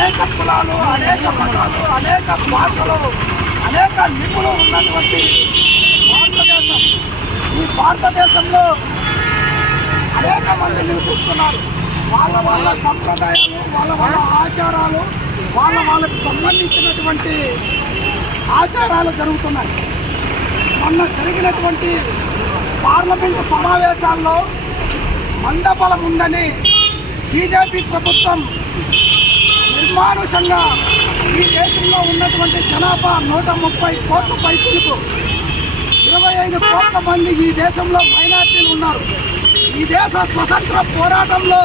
అనేక కులాలు, అనేక మతాలు, అనేక భాషలు, అనేక లిపులు ఉన్నటువంటి భారతదేశం. ఈ భారతదేశంలో అనేక మంది నివసిస్తున్నారు. వాళ్ళ సంప్రదాయాలు, వాళ్ళ ఆచారాలు, వాళ్ళకు సంబంధించినటువంటి ఆచారాలు జరుగుతున్నాయి. మొన్న జరిగినటువంటి పార్లమెంటు సమావేశాల్లో మందబలం ఉందని బీజేపీ ప్రభుత్వం నిర్మానుషంగా ఈ దేశంలో ఉన్నటువంటి జనాభా 130 కోట్ల పైచులకు 25 కోట్ల మంది ఈ దేశంలో మైనార్టీలు ఉన్నారు. ఈ దేశ స్వతంత్ర పోరాటంలో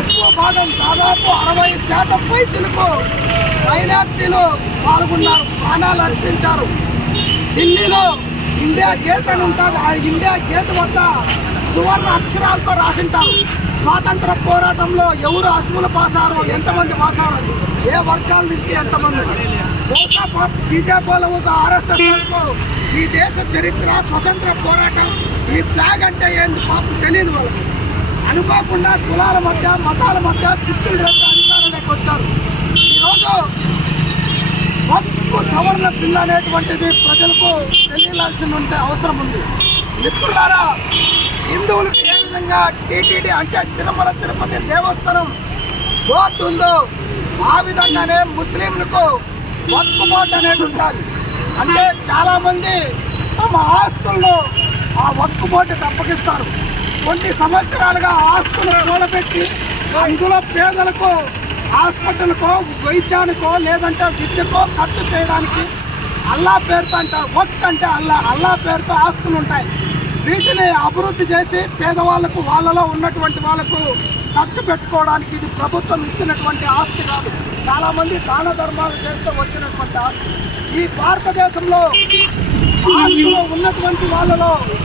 ఎక్కువ భాగం దాదాపు 60% పైచులకు మైనార్టీలు పాల్గొన్నారు, ప్రాణాలు అర్పించారు. ఢిల్లీలో ఇండియా గేట్ అని ఉంటుంది. ఆ ఇండియా గేట్ వద్ద సువర్ణ అక్షరాలతో రాసింటారు స్వాతంత్ర పోరాటంలో ఎవరు అసువులు పాసారో, ఎంతమంది పాసారో, ఏ వర్గాల నుంచి ఎంతమంది. బీజేపీ ఆర్ఎస్ఎస్ ఈ దేశ చరిత్ర, స్వతంత్ర పోరాటం, ఈ ఫ్లాగ్ అంటే ఏంటి పాపం తెలియదు వాళ్ళకి. అనుకోకుండా కులాల మధ్య, మతాల మధ్య చిచ్చులు రేపు అధికారంలోకి వచ్చారు. ఈరోజు వక్ఫ్ సవరణ బిల్లు అనేటువంటిది ప్రజలకు తెలియాల్సిన అవసరం ఉంది. మిత్రులారా, హిందువులకు ఏ విధంగా టీటీడీ అంటే తిరుమల తిరుపతి దేవస్థానం బోర్డు ఉందో ఆ విధంగానే ముస్లింలకు వక్ఫ్ బోర్డు అనేది ఉంటుంది. అంటే చాలామంది తమ ఆస్తులను ఆ వక్ఫ్ బోర్డుకి అప్పగిస్తారు. కొన్ని సంవత్సరాలుగా ఆస్తులు కూడబెట్టి అందులో పేదలకు హాస్పిటల్కో, వైద్యానికో, లేదంటే విద్యకో ఖర్చు చేయడానికి అల్లా పేరుతో అంటారు. వక్ఫ్ అంటే అల్లా పేరుతో ఆస్తులు ఉంటాయి. వీటిని అభివృద్ధి చేసి పేదవాళ్లకు, వాళ్ళలో ఉన్నటువంటి వాళ్ళకు ఖర్చు పెట్టుకోవడానికి ఇది ప్రభుత్వం ఇచ్చినటువంటి ఆస్తి కాదు. చాలామంది దాన ధర్మాలు చేస్తూ వచ్చినటువంటి ఆస్తి. ఈ భారతదేశంలో ఆస్తులో ఉన్నటువంటి వాళ్ళలో